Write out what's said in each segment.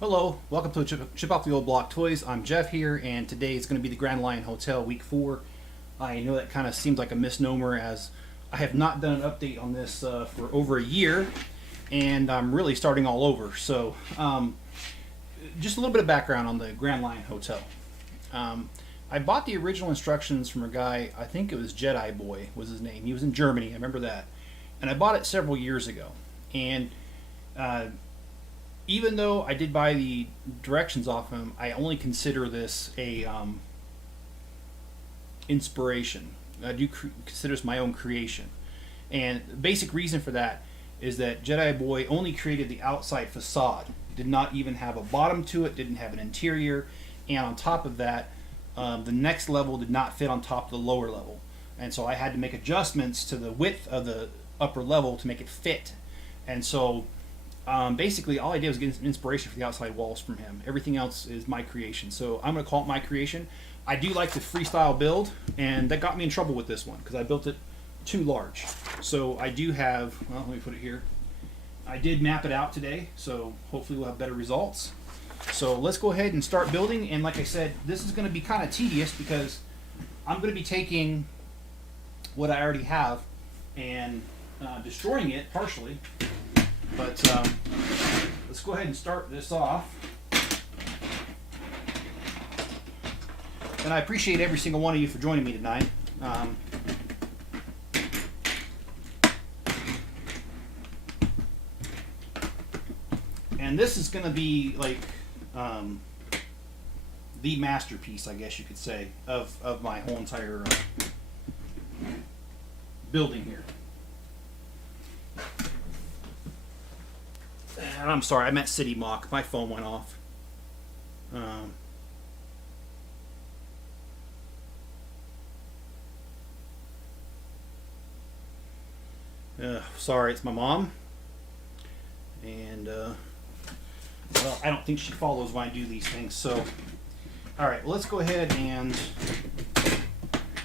Hello, welcome to Chip Off the Old Block Toys. I'm Jeff here, and today is going to be the Grand Line Hotel Week 4. I know that kind of seems like a misnomer, as I have not done an update on this for over a year, and I'm really starting all over. So, just a little bit of background on the Grand Line Hotel. I bought the original instructions from a guy, I think it was Jedi Boy was his name. He was in Germany, I remember that. And I bought it several years ago. And even though I did buy the directions off him, I only consider this a inspiration. I do consider this my own creation. And the basic reason for that is that Jedi Boy only created the outside facade. Did not even have a bottom to it, didn't have an interior, and on top of that, the next level did not fit on top of the lower level. And so I had to make adjustments to the width of the upper level to make it fit. And so basically all I did was get inspiration for the outside walls from him. Everything else is my creation. So I'm going to call it my creation. I do like to freestyle build, and that got me in trouble with this one because I built it too large. So I do have, well, let me put it here. I did map it out today, so hopefully we'll have better results. So let's go ahead and start building. And like I said, this is going to be kind of tedious because I'm going to be taking what I already have and destroying it partially. But let's go ahead and start this off. And I appreciate every single one of you for joining me tonight. And this is going to be like the masterpiece, I guess you could say, of my whole entire building here. And I'm sorry, I meant City MOC. My phone went off. Sorry, it's my mom. And, well, I don't think she follows when I do these things. So, all right, let's go ahead and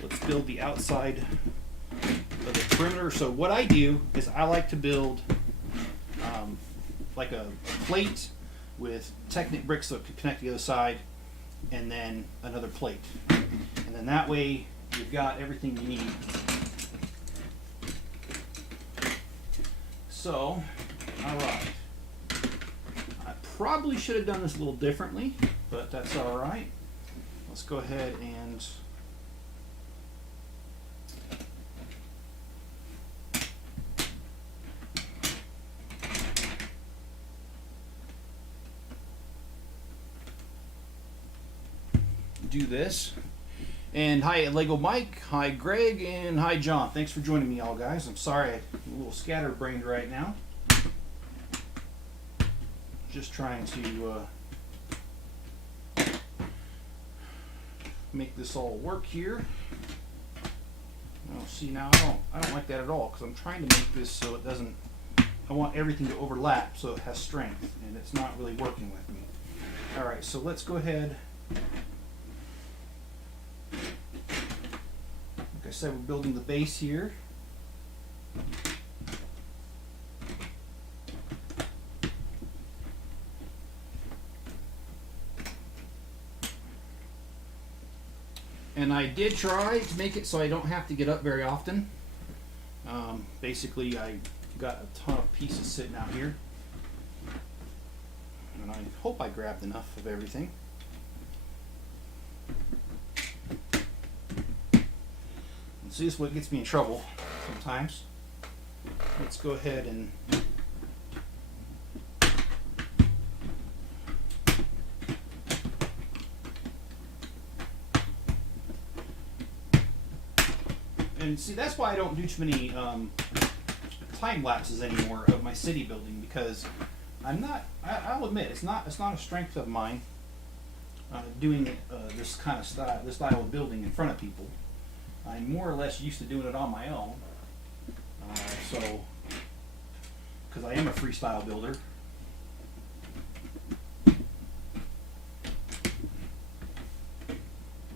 let's build the outside of the perimeter. So what I do is I like to build like a plate with Technic bricks so it can connect to the other side, and then another plate. And then that way you've got everything you need. So, alright. I probably should have done this a little differently, but that's alright. Let's go ahead and do this. And hi Lego Mike, hi Greg, and hi John. Thanks for joining me, all guys. I'm sorry I'm a little scatterbrained right now. Just trying to make this all work here. Oh, see, now I don't like that at all, because I'm trying to make this so it doesn't. I want everything to overlap so it has strength, and it's not really working with me. All right, so let's go ahead. Like I said, we're building the base here. And I did try to make it so I don't have to get up very often. Basically, I got a ton of pieces sitting out here. And I hope I grabbed enough of everything. See, this is what gets me in trouble sometimes. Let's go ahead and see, that's why I don't do too many time lapses anymore of my city building, because I'll admit it's not a strength of mine doing this kind of style of building in front of people. I'm more or less used to doing it on my own, so because I am a freestyle builder.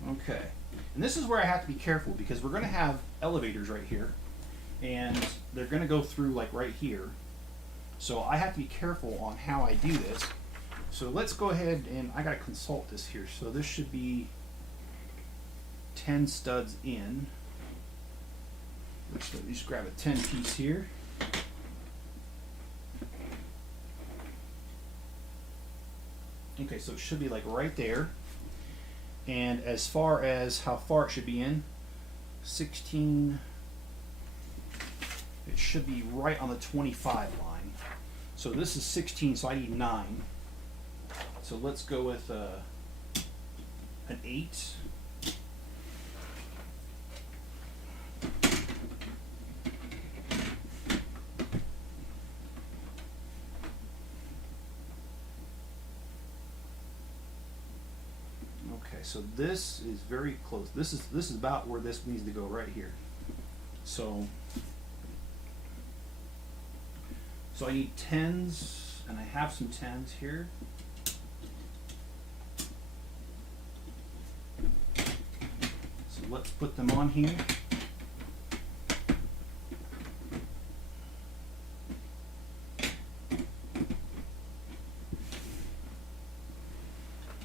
Okay, and this is where I have to be careful, because we're going to have elevators right here, and they're going to go through like right here. So I have to be careful on how I do this, So let's go ahead and I gotta consult this here. So this should be 10 studs in. Let's just grab a 10 piece here. Okay, so it should be like right there. And as far as how far it should be in, 16, it should be right on the 25 line. So this is 16, so I need 9. So let's go with an 8. Okay, so this is very close. This is about where this needs to go right here. So I need 10s, and I have some 10s here. So let's put them on here.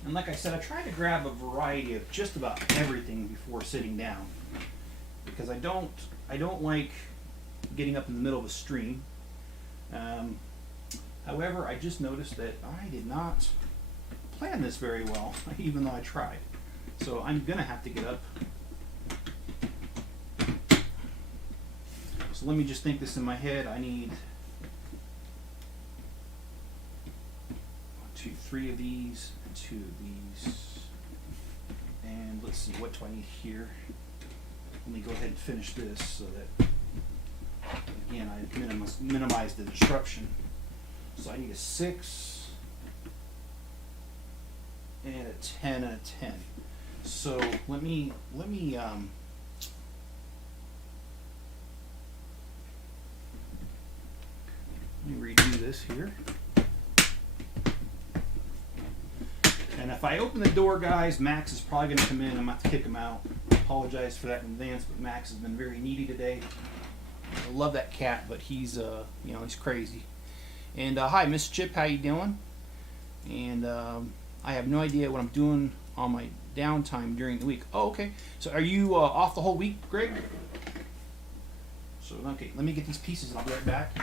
And like I said, I try to grab a variety of just about everything before sitting down, because I don't like getting up in the middle of a stream. However, I just noticed that I did not plan this very well, even though I tried. So I'm gonna have to get up. So let me just think this in my head. I need 1, 2, 3 of these, and 2 of these. And let's see, what do I need here? Let me go ahead and finish this so that, again, I minimize the disruption. So I need a 6 and a 10 and a 10. So let me redo this here. And if I open the door, guys, Max is probably going to come in. I'm going to have to kick him out. I apologize for that in advance, but Max has been very needy today. I love that cat, but he's he's crazy. And hi, Miss Chip, how you doing? And I have no idea what I'm doing on my downtime during the week. Oh, okay. So are you off the whole week, Greg? So okay, let me get these pieces and I'll be right back.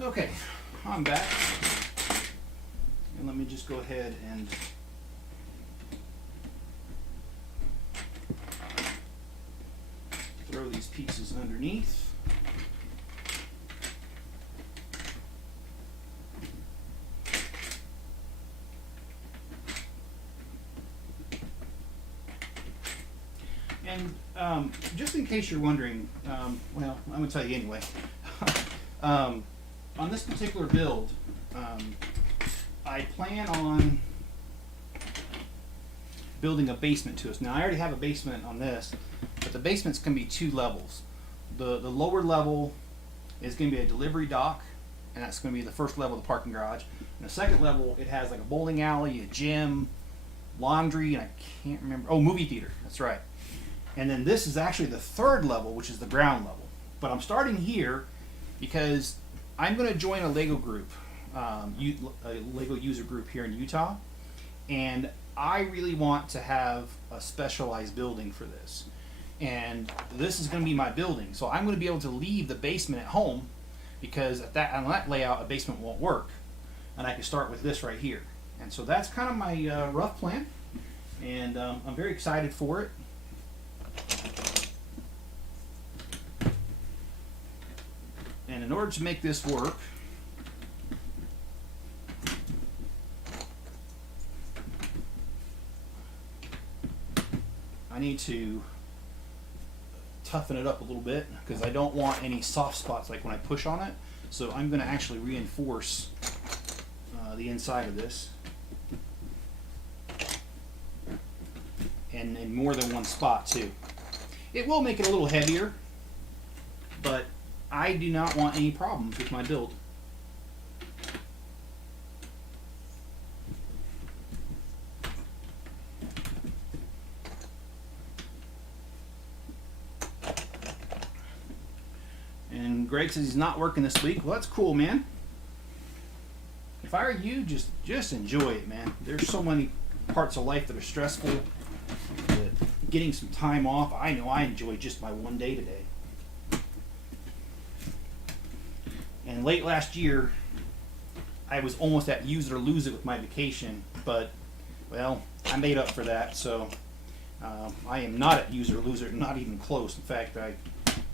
Okay, I'm back, and let me just go ahead and throw these pieces underneath. And just in case you're wondering, well, I'm going to tell you anyway. On this particular build, I plan on building a basement to us. Now I already have a basement on this, but the basement's going to be 2 levels. The lower level is going to be a delivery dock, and that's going to be the first level of the parking garage. And the second level, it has like a bowling alley, a gym, laundry, and I can't remember, oh, movie theater, that's right. And then this is actually the 3rd level, which is the ground level. But I'm starting here because I'm going to join a Lego group, a Lego user group here in Utah, and I really want to have a specialized building for this. And this is going to be my building, so I'm going to be able to leave the basement at home, because on that layout a basement won't work, and I can start with this right here. And so that's kind of my rough plan, and I'm very excited for it. And in order to make this work, I need to toughen it up a little bit because I don't want any soft spots like when I push on it. So I'm going to actually reinforce the inside of this, and in more than one spot too. It will make it a little heavier, but I do not want any problems with my build. And Greg says he's not working this week. Well, that's cool, man. If I were you, just enjoy it, man. There's so many parts of life that are stressful that getting some time off, I know I enjoy just my one day today. And late last year, I was almost at use it or lose it with my vacation, but, well, I made up for that, so I am not at use it or lose it, not even close. In fact, I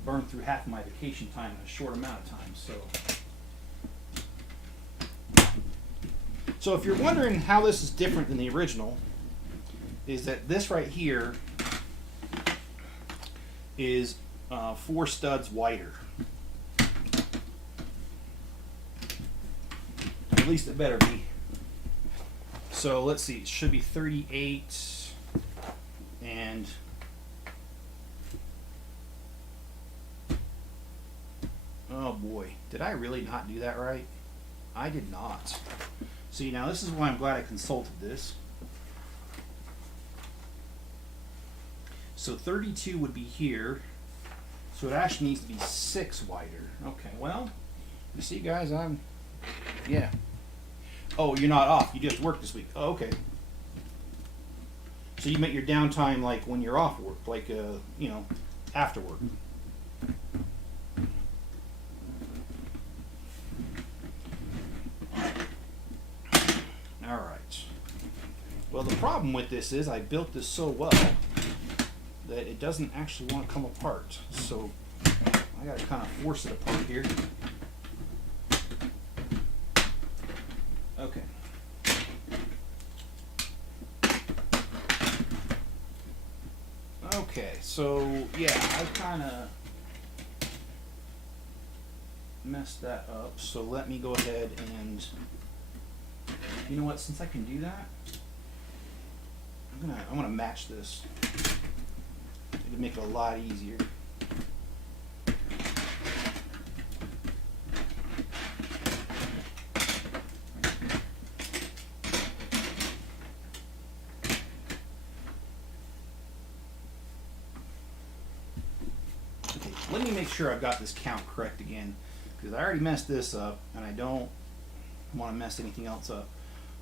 burned through half of my vacation time in a short amount of time, So if you're wondering how this is different than the original, is that this right here is 4 studs wider. At least it better be. So let's see, it should be 38 and oh boy, did I really not do that right? I did not. See, now this is why I'm glad I consulted this. So 32 would be here. So it actually needs to be 6 wider. Okay, well, you see guys, yeah. Oh, you're not off. You just work this week. Oh, okay. So you make your downtime like when you're off work, like, you know, after work. All right. Well, the problem with this is I built this so well that it doesn't actually want to come apart. So I got to kind of force it apart here. Okay. Okay, so yeah, I kind of messed that up. So let me go ahead and, you know what? Since I can do that, I'm gonna match this. It'll make it a lot easier. Let me make sure I've got this count correct again, because I already messed this up and I don't want to mess anything else up.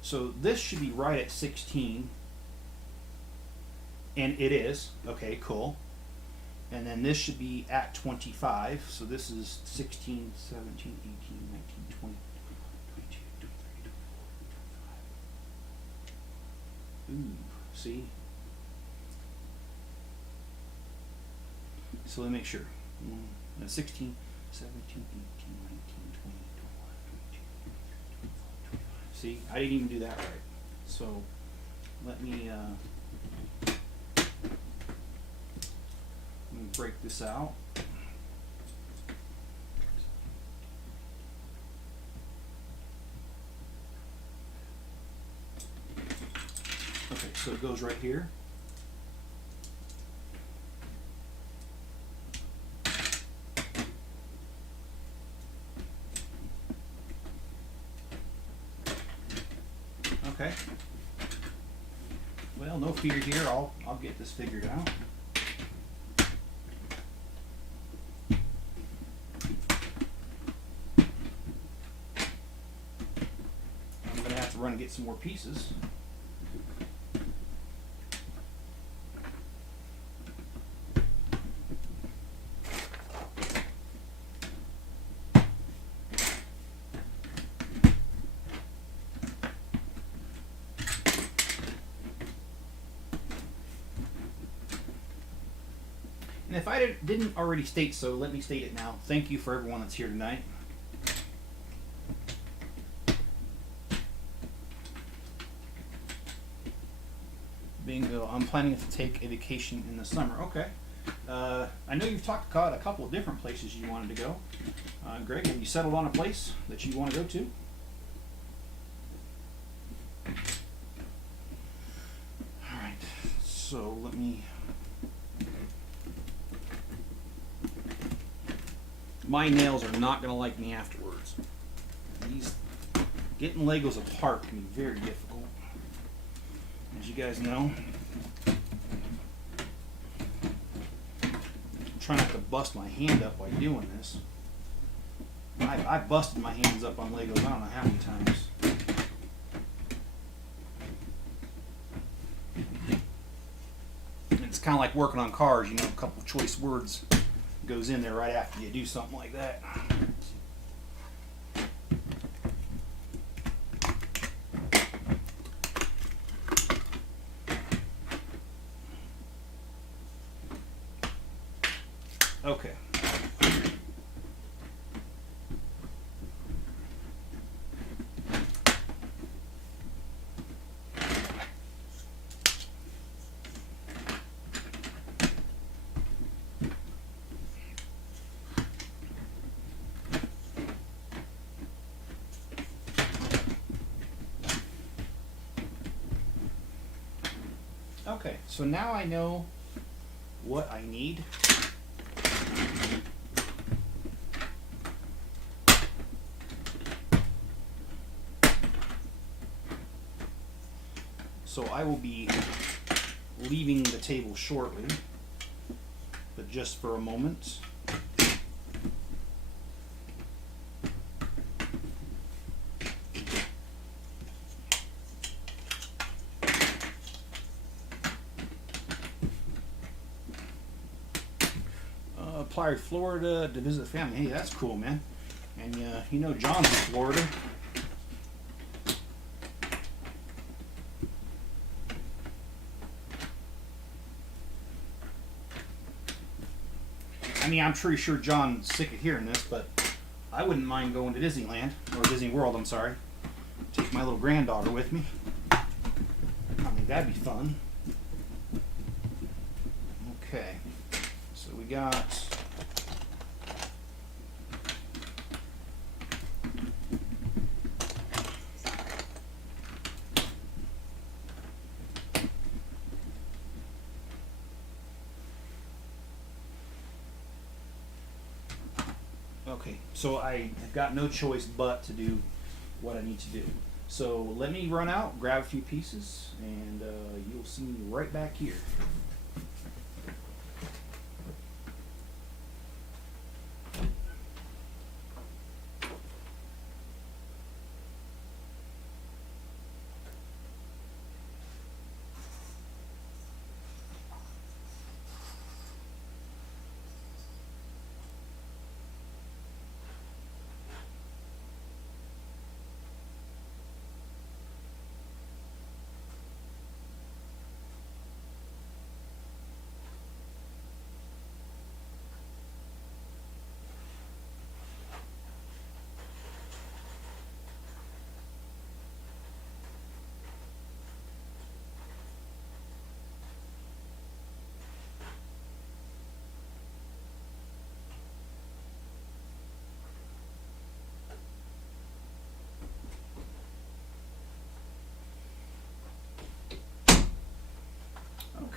So this should be right at 16, and it is. Okay, cool. And then this should be at 25, so this is 16, 17, 18, 19, 20, 22, 23, 24, 25. Ooh, see? So let me make sure. 16, 17, 18, 19, 20, 21, 22, 23, 24, 25. See, I didn't even do that right. So let me break this out. Okay, so it goes right here. Okay. Well, no fear here. I'll get this figured out. I'm gonna have to run and get some more pieces. And if I didn't already state so, let me state it now. Thank you for everyone that's here tonight. Bingo. I'm planning to take a vacation in the summer. Okay. I know you've talked about a couple of different places you wanted to go. Greg, have you settled on a place that you want to go to? All right. So let me... My nails are not going to like me afterwards. Getting Legos apart can be very difficult, as you guys know. Try not to bust my hand up while doing this. I busted my hands up on Legos I don't know how many times. And it's kind of like working on cars, you know, a couple choice words goes in there right after you do something like that. Okay. Okay, so now I know what I need. So I will be leaving the table shortly, but just for a moment. Applied Florida to visit family. Hey, that's cool, man. And you know John's in Florida. I mean, I'm pretty sure John's sick of hearing this, but I wouldn't mind going to Disneyland, or Disney World, I'm sorry. Take my little granddaughter with me. I mean, that'd be fun. Okay, so we got... Okay, so I have got no choice but to do what I need to do. So let me run out, grab a few pieces, and you'll see me right back here.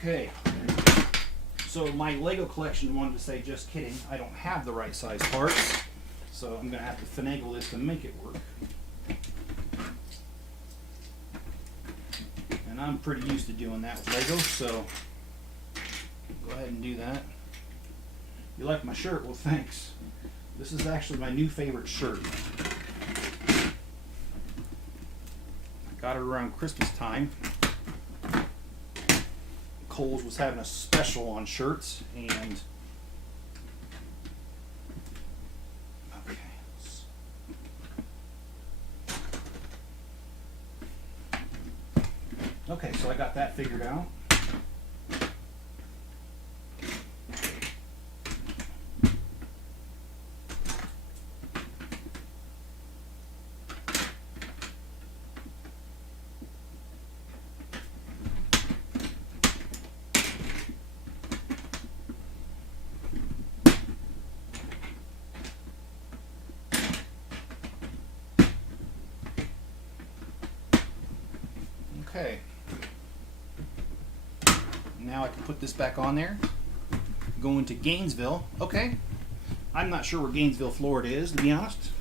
Okay, so my Lego collection wanted to say, just kidding, I don't have the right size parts, so I'm going to have to finagle this to make it work. And I'm pretty used to doing that with Lego, so go ahead and do that. You like my shirt? Well, thanks. This is actually my new favorite shirt. I got it around Christmas time. Kohl's was having a special on shirts, and okay, so I got that figured out. Okay. Now I can put this back on there. Going to Gainesville. Okay. I'm not sure where Gainesville, Florida is, to be honest.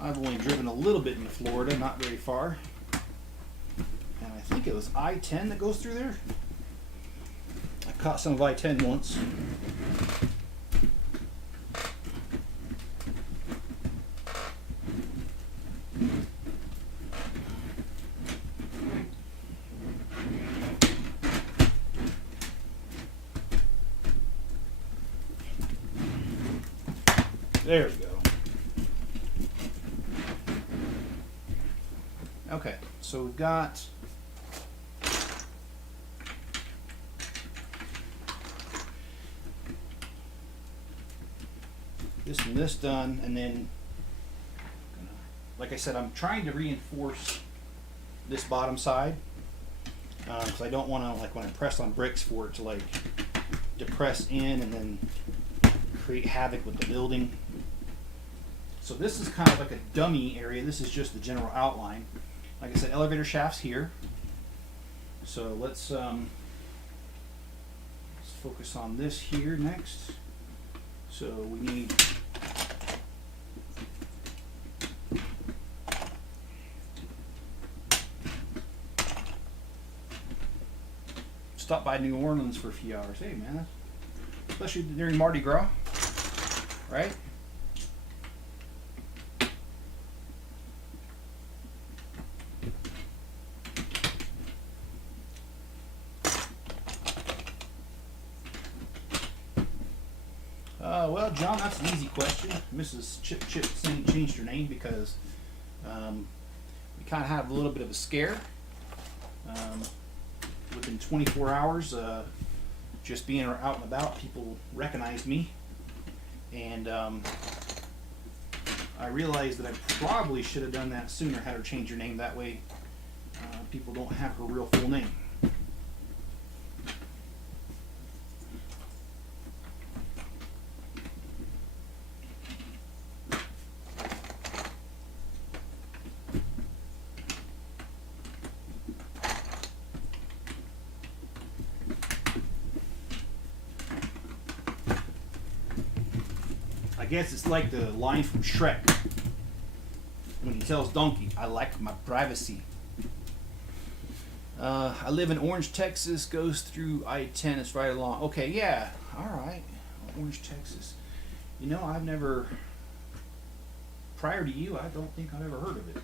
I've only driven a little bit into Florida, not very far. And I think it was I-10 that goes through there. I caught some of I-10 once. There we go. Okay, so we've got this and this done, and then, like I said, I'm trying to reinforce this bottom side because I don't want to, like when I press on bricks, for it to like depress in and then create havoc with the building. So this is kind of like a dummy area. This is just the general outline. Like I said, elevator shafts here. So let's focus on this here next. So we need stop by New Orleans for a few hours. Hey man, especially during Mardi Gras, right? Well, John, that's an easy question. Mrs. Chip changed her name because we kind of had a little bit of a scare. Within 24 hours, just being out and about, people recognized me. And I realized that I probably should have done that sooner, had her change her name. That way people don't have her real full name. I guess it's like the line from Shrek when he tells Donkey, "I like my privacy." I live in Orange, Texas. Goes through I-10. It's right along. Okay, yeah. All right. Orange, Texas. You know, I've never. Prior to you, I don't think I've ever heard of it.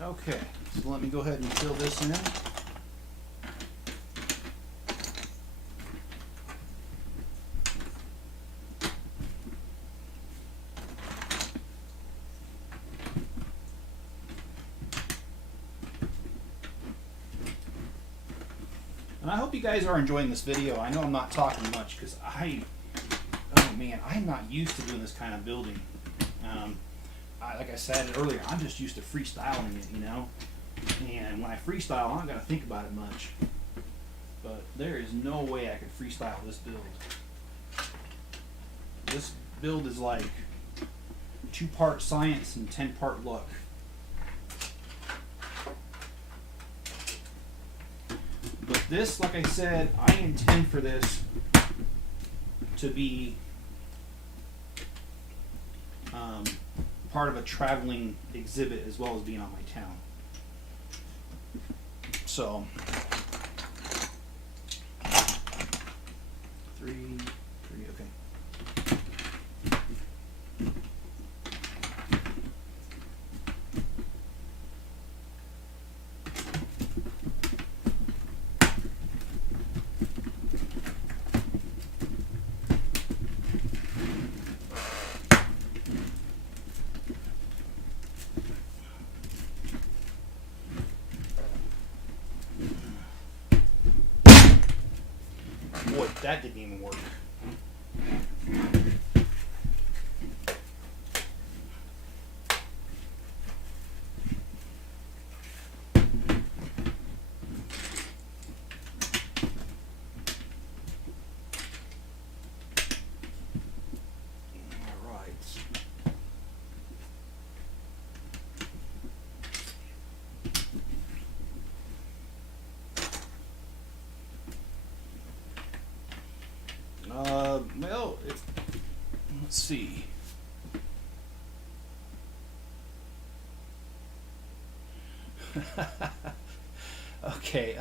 Okay, so let me go ahead and fill this in. And I hope you guys are enjoying this video. I know I'm not talking much because oh man, I'm not used to doing this kind of building. Like I said earlier, I'm just used to freestyling it, you know. And when I freestyle, I don't gotta think about it much. But there is no way I could freestyle this build. This build is like 2-part science and 10-part luck. But this, like I said, I intend for this to be part of a traveling exhibit as well as being on my town. So, 3, okay. Boy, that didn't even work. see. Okay,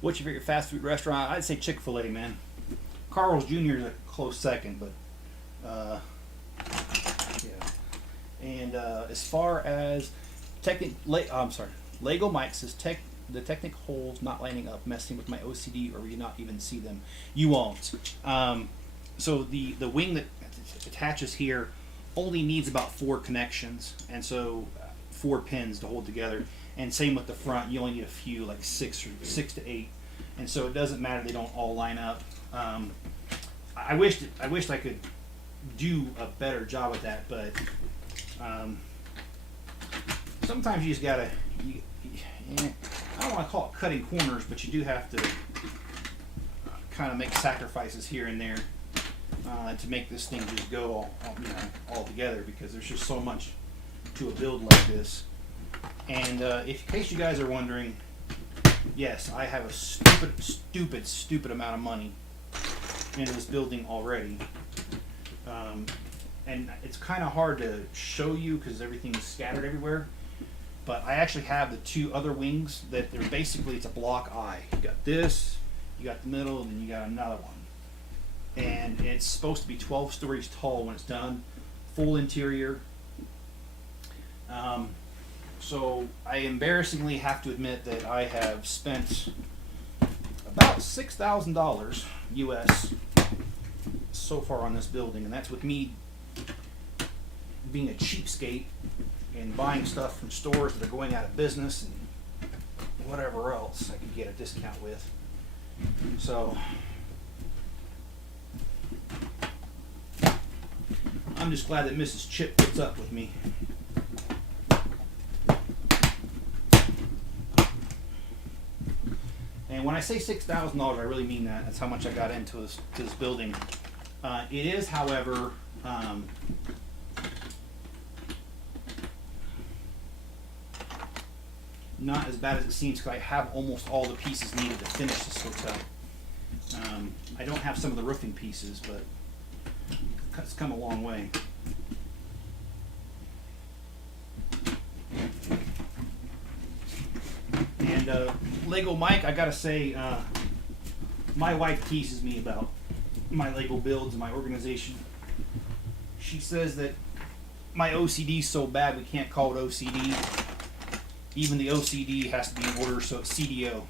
what's your favorite fast food restaurant? I'd say Chick-fil-A, man. Carl's Jr. is a close second, but yeah. And as far as Lego Mike says the technical holes not lining up, messing with my OCD, or will you not even see them? You won't. So the wing that attaches here only needs about 4 connections, and so 4 pins to hold together. And same with the front, you only need a few, like 6 to 8, and so it doesn't matter, they don't all line up. I wished I could do a better job with that, but sometimes you just gotta. I don't want to call it cutting corners, but you do have to kind of make sacrifices here and there to make this thing just go all together, because there's just so much to a build like this. And in case you guys are wondering, yes, I have a stupid amount of money into this building already. And it's kind of hard to show you because everything is scattered everywhere. But I actually have the 2 other wings that they're basically, it's a block eye. You got this, you got the middle, and then you got another one. And it's supposed to be 12 stories tall when it's done, full interior. So I embarrassingly have to admit that I have spent about $6,000 US so far on this building, and that's with me being a cheapskate and buying stuff from stores that are going out of business and whatever else I could get a discount with. So I'm just glad that Mrs. Chip puts up with me. And when I say $6,000, I really mean that. That's how much I got into this building. It is, however, not as bad as it seems, because I have almost all the pieces needed to finish this hotel. I don't have some of the roofing pieces, but it's come a long way. And Lego Mike, I gotta say, my wife teases me about my Lego builds and my organization. She says that my OCD is so bad we can't call it OCD. Even the OCD has to be in order, so it's CDO.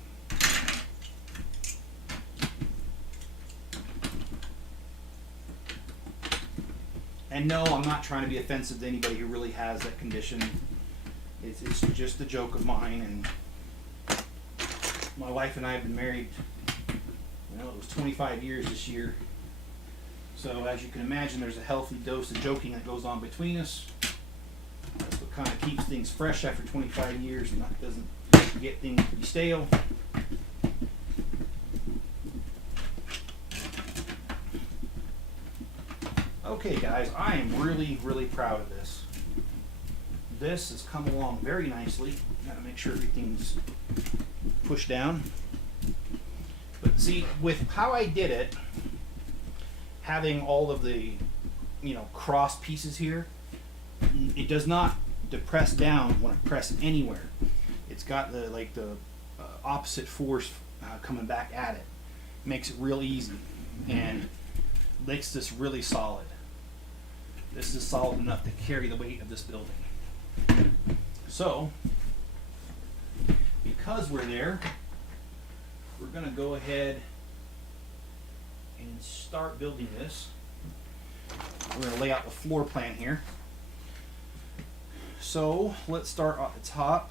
And no, I'm not trying to be offensive to anybody who really has that condition. It's just a joke of mine, and my wife and I have been married, it was 25 years this year. So as you can imagine, there's a healthy dose of joking that goes on between us. That's what kind of keeps things fresh after 25 years and doesn't get things to be stale. Okay guys, I am really, really proud of this. This has come along very nicely. Gotta make sure everything's pushed down. But see, with how I did it, having all of the, cross pieces here, it does not depress down when I press anywhere. It's got the opposite force coming back at it. Makes it real easy and makes this really solid. This is solid enough to carry the weight of this building. So, because we're there, we're going to go ahead and start building this. We're going to lay out the floor plan here. So let's start off the top.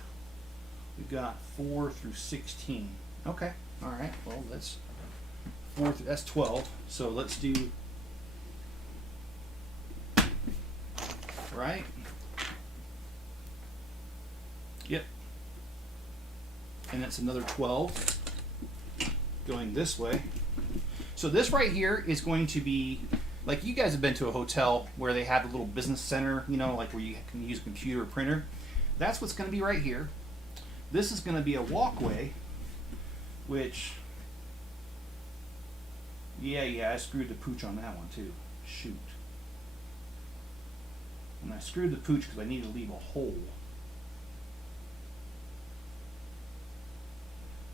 We've got 4 through 16. Okay, all right. Well, that's that's 12. So let's do right. Yep. And that's another 12 going this way. So this right here is going to be, like, you guys have been to a hotel where they have a little business center, like where you can use a computer or printer. That's what's going to be right here. This is going to be a walkway, which, yeah, I screwed the pooch on that one too. Shoot. And I screwed the pooch because I needed to leave a hole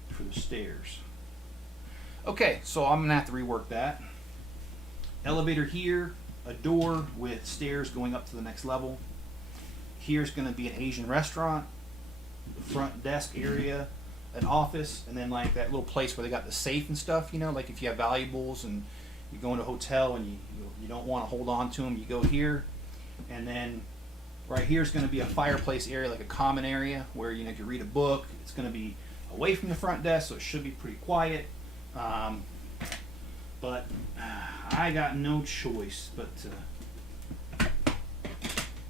for the stairs. Okay, so I'm gonna have to rework that. Elevator here, a door with stairs going up to the next level. Here's gonna be an Asian restaurant, front desk area, an office, and then like that little place where they got the safe and stuff, you know, like if you have valuables and you go into a hotel and you don't want to hold on to them, you go here. And then right here is going to be a fireplace area, like a common area where, you know, if you read a book, it's going to be away from the front desk, so it should be pretty quiet. But I got no choice but to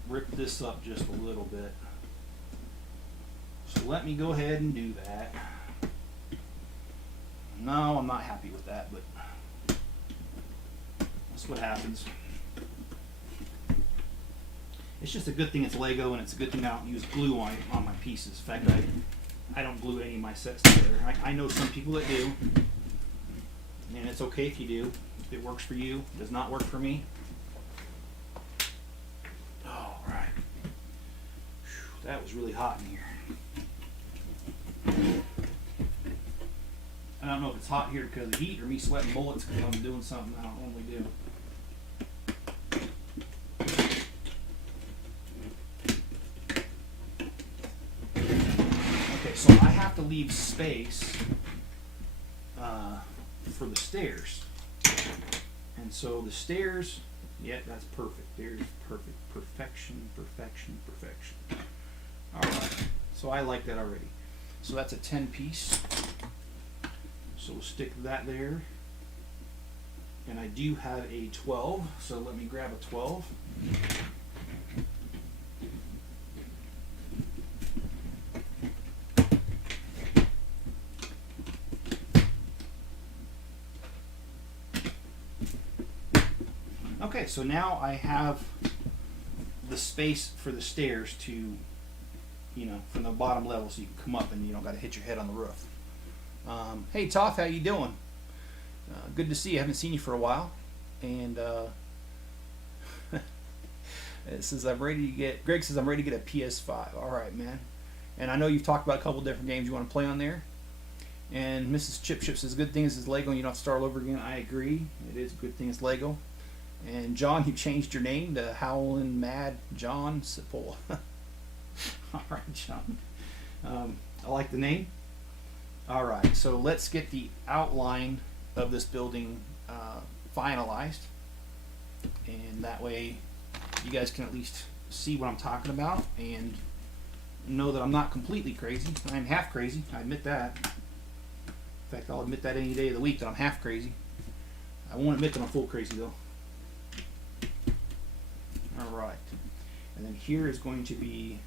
rip this up just a little bit. So let me go ahead and do that. No, I'm not happy with that, but that's what happens. It's just a good thing it's Lego, and it's a good thing I don't use glue on my pieces. In fact, I don't glue any of my sets together. I know some people that do, and it's okay if you do. If it works for you, it does not work for me. All right. Whew, that was really hot in here. I don't know if it's hot here because of the heat or me sweating bullets because I'm doing something I don't normally do. Okay, so I have to leave space for the stairs. And so the stairs, yeah, that's perfect. There's perfect. Perfection, perfection, perfection. Alright, so I like that already. So that's a 10 piece. So we'll stick that there. And I do have a 12, so let me grab a 12. Okay, so now I have the space for the stairs to, you know, from the bottom level so you can come up and you don't got to hit your head on the roof. Hey Toph, how you doing? Good to see you. I haven't seen you for a while. And it says Greg says I'm ready to get a PS5. All right, man. And I know you've talked about a couple different games you want to play on there. And Mrs. Chip says good thing is Lego and you don't have to start all over again. I agree. It is a good thing it's Lego. And John, you changed your name to Howlin' Mad John Sipple. All right, John. I like the name. All right, so let's get the outline of this building finalized, and that way you guys can at least see what I'm talking about and know that I'm not completely crazy. I'm half crazy. I admit that. In fact, I'll admit that any day of the week that I'm half crazy. I won't admit that I'm full crazy though. All right, and then here is going to be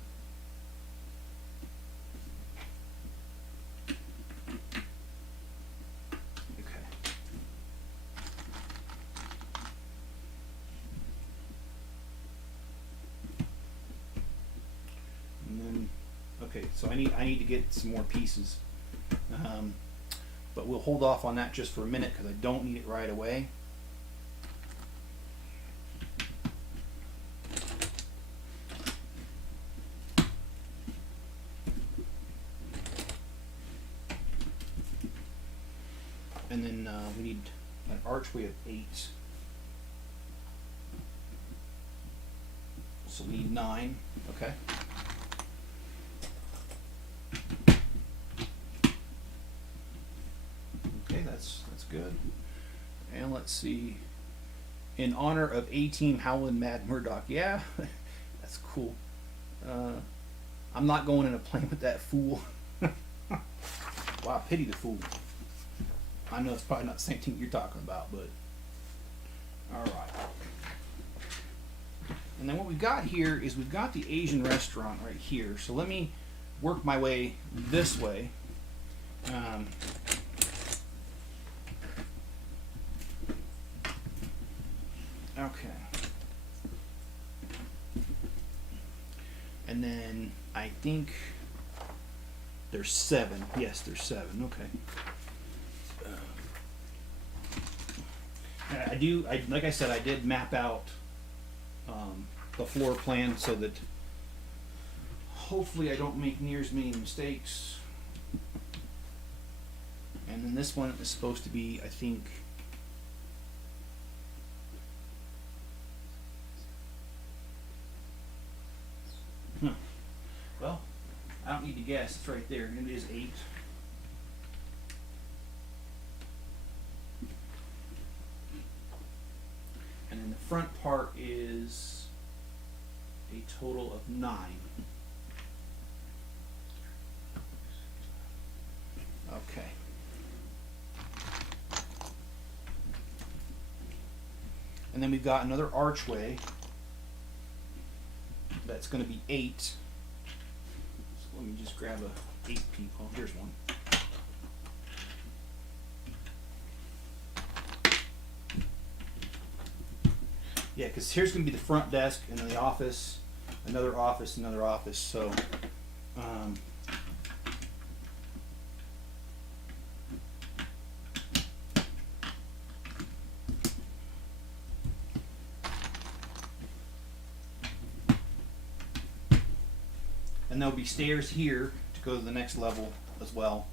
okay, so I need to get some more pieces, but we'll hold off on that just for a minute because I don't need it right away. And then we need an archway of 8. So we need 9. Okay. Okay, that's good. And let's see. In honor of A-Team Howlin' Mad Murdoch. Yeah, that's cool. I'm not going in a plane with that fool. Wow, pity the fool. I know it's probably not the same thing you're talking about, but alright. And then what we've got here is we've got the Asian restaurant right here. So let me work my way this way. Okay. And then I think there's 7. Yes, there's 7. Okay. like I said, I did map out the floor plan so that hopefully I don't make near as many mistakes. And then this one is supposed to be, I think, well, I don't need to guess. It's right there. It is 8. And then the front part is a total of 9. Okay. And then we've got another archway that's going to be 8. So let me just grab a 8 peep. Oh, here's one. Yeah, because here's going to be the front desk, and then the office, another office, another office. So, and there'll be stairs here to go to the next level as well.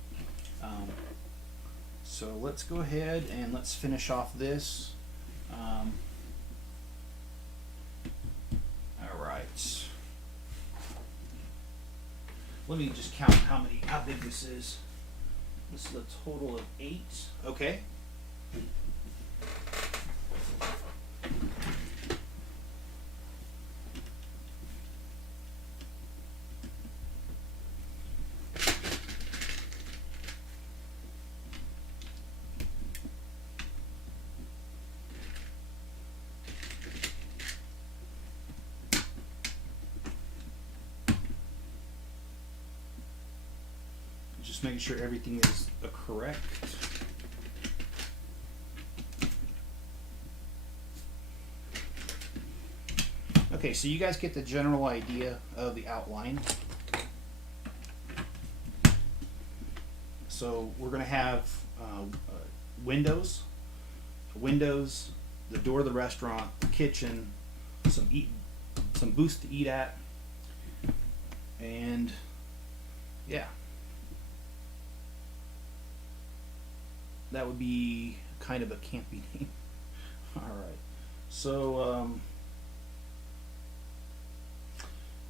So let's go ahead and let's finish off this. Let me just count how big this is. This is a total of 8. Okay. Just making sure everything is correct. Okay, so you guys get the general idea of the outline. So we're going to have windows, the door of the restaurant, the kitchen, some booths to eat at, and yeah. That would be kind of a campy name. Alright, so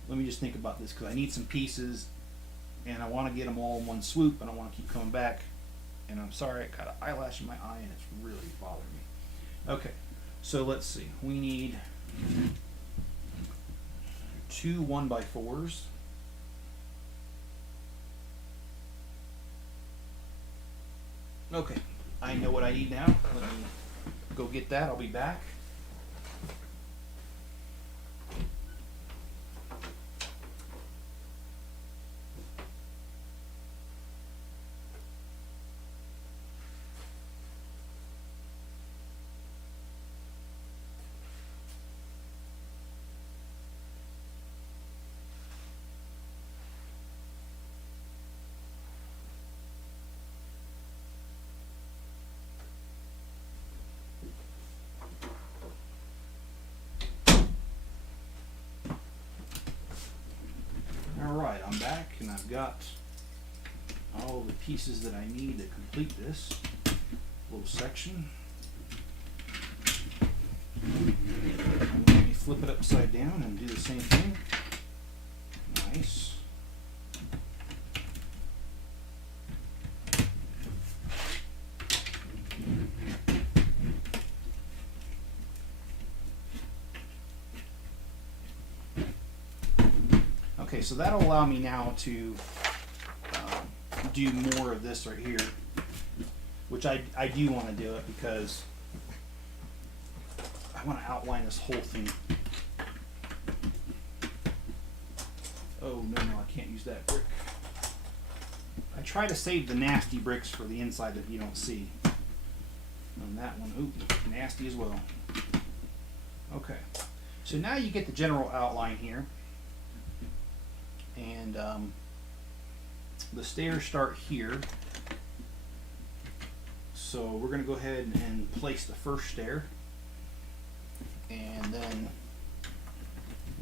let me just think about this, because I need some pieces and I want to get them all in one swoop. I don't want to keep coming back, and I'm sorry, I got an eyelash in my eye and it's really bothering me. Okay, so let's see, we need 2 1x4s. Okay, I know what I need now. Let me go get that. I'll be back. Alright, I'm back, and I've got all the pieces that I need to complete this little section. Let me flip it upside down and do the same thing. Nice. Okay, so that'll allow me now to do more of this right here, which I do want to do it because I want to outline this whole thing. Oh, no, I can't use that brick. I try to save the nasty bricks for the inside that you don't see. And that one, ooh, nasty as well. Okay, so now you get the general outline here. And the stairs start here. So we're going to go ahead and place the first stair. And then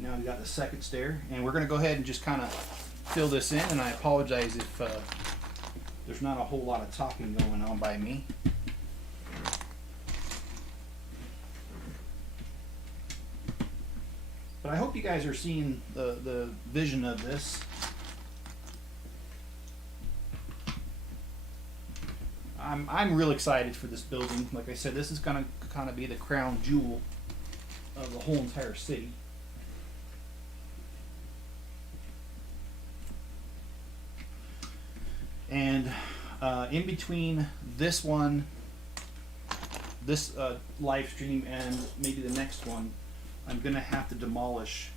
Now we've got the second stair, and we're going to go ahead and just kind of fill this in, and I apologize if there's not a whole lot of talking going on by me. But I hope you guys are seeing the vision of this. I'm real excited for this building. Like I said, this is going to kind of be the crown jewel of the whole entire city. And in between this one, this live stream, and maybe the next one, I'm going to have to demolish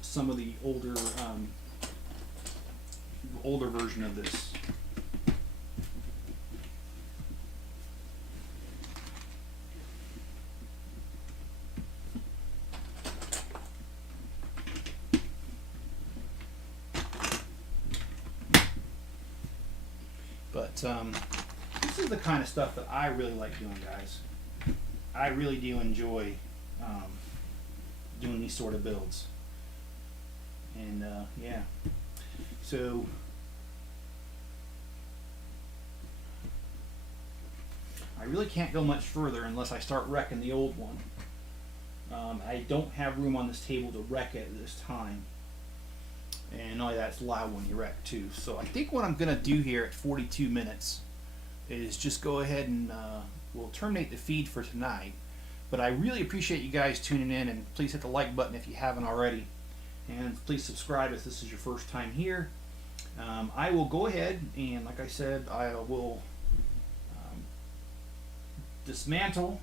some of the older version of this. But this is the kind of stuff that I really like doing, guys. I really do enjoy doing these sort of builds. And yeah, so I really can't go much further unless I start wrecking the old one. I don't have room on this table to wreck it at this time. And only that's loud when you wreck too. So I think what I'm going to do here at 42 minutes is just go ahead and we'll terminate the feed for tonight. But I really appreciate you guys tuning in, and please hit the like button if you haven't already. And please subscribe if this is your first time here. I will go ahead and, like I said, I will dismantle.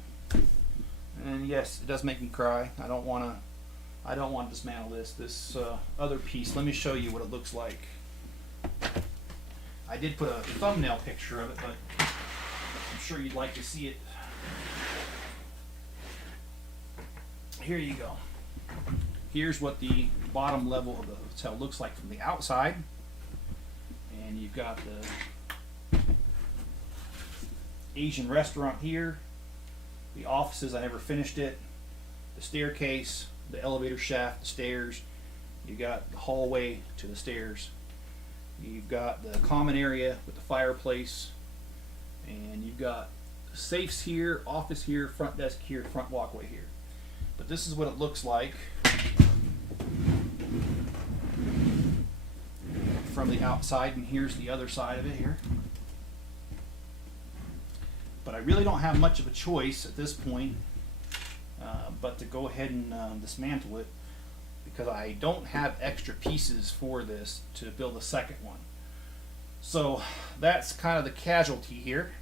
And yes, it does make me cry. I don't want to dismantle this other piece. Let me show you what it looks like. I did put a thumbnail picture of it, but I'm sure you'd like to see it. Here you go. Here's what the bottom level of the hotel looks like from the outside. And you've got the Asian restaurant here. The offices, I never finished it. The staircase, the elevator shaft, the stairs. You've got the hallway to the stairs. You've got the common area with the fireplace. And you've got safes here, office here, front desk here, front walkway here. But this is what it looks like from the outside, and here's the other side of it here. But I really don't have much of a choice at this point but to go ahead and dismantle it, because I don't have extra pieces for this to build a second one. So that's kind of the casualty here.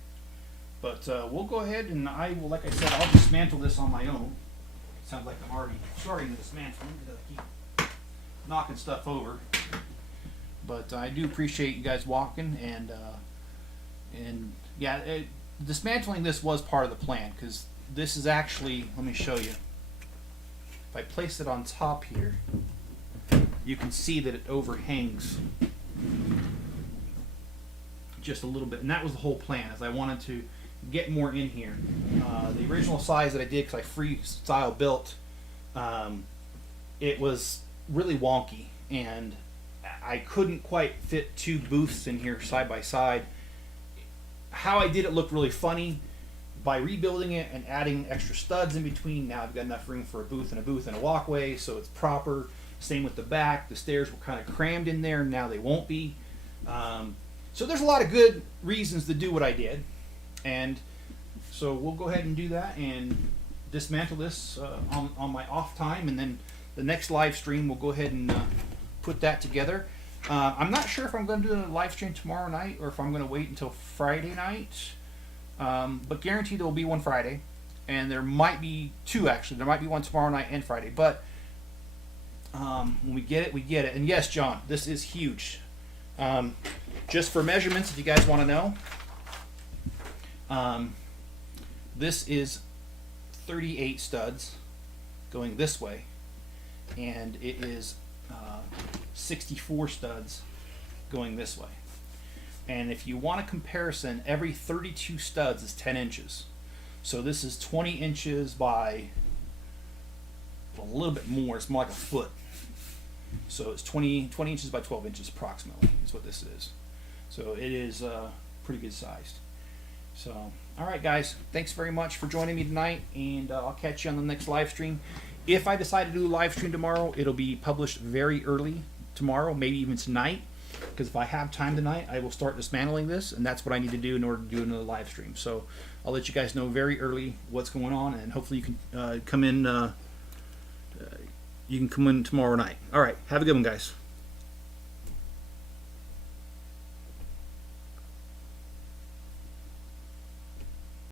But we'll go ahead and I will, like I said, I'll dismantle this on my own. Sounds like I'm already starting to dismantle because I keep knocking stuff over. But I do appreciate you guys walking, and yeah, dismantling this was part of the plan, because this is actually, let me show you. If I place it on top here, you can see that it overhangs just a little bit, and that was the whole plan, is I wanted to get more in here. The original size that I did, because I freestyle built, it was really wonky, and I couldn't quite fit two booths in here side by side. How I did it looked really funny. By rebuilding it and adding extra studs in between, now I've got enough room for a booth and a walkway, so it's proper. Same with the back. The stairs were kind of crammed in there, now they won't be. So there's a lot of good reasons to do what I did. And so we'll go ahead and do that and dismantle this on my off time, and then the next live stream we'll go ahead and put that together. I'm not sure if I'm going to do a live stream tomorrow night or if I'm going to wait until Friday night, but guaranteed there will be one Friday, and there might be two actually. There might be one tomorrow night and Friday, but when we get it, we get it. And yes, John, this is huge. Just for measurements, if you guys want to know, this is 38 studs going this way, and it is 64 studs going this way. And if you want a comparison, every 32 studs is 10 inches. So this is 20 inches by a little bit more. It's more like a foot. So it's 20 inches by 12 inches approximately is what this is. So it is pretty good sized. So, all right, guys, thanks very much for joining me tonight, and I'll catch you on the next live stream. If I decide to do a live stream tomorrow, it'll be published very early tomorrow, maybe even tonight, because if I have time tonight, I will start dismantling this, and that's what I need to do in order to do another live stream. So I'll let you guys know very early what's going on, and hopefully you can come in. You can come in tomorrow night. All right, have a good one, guys.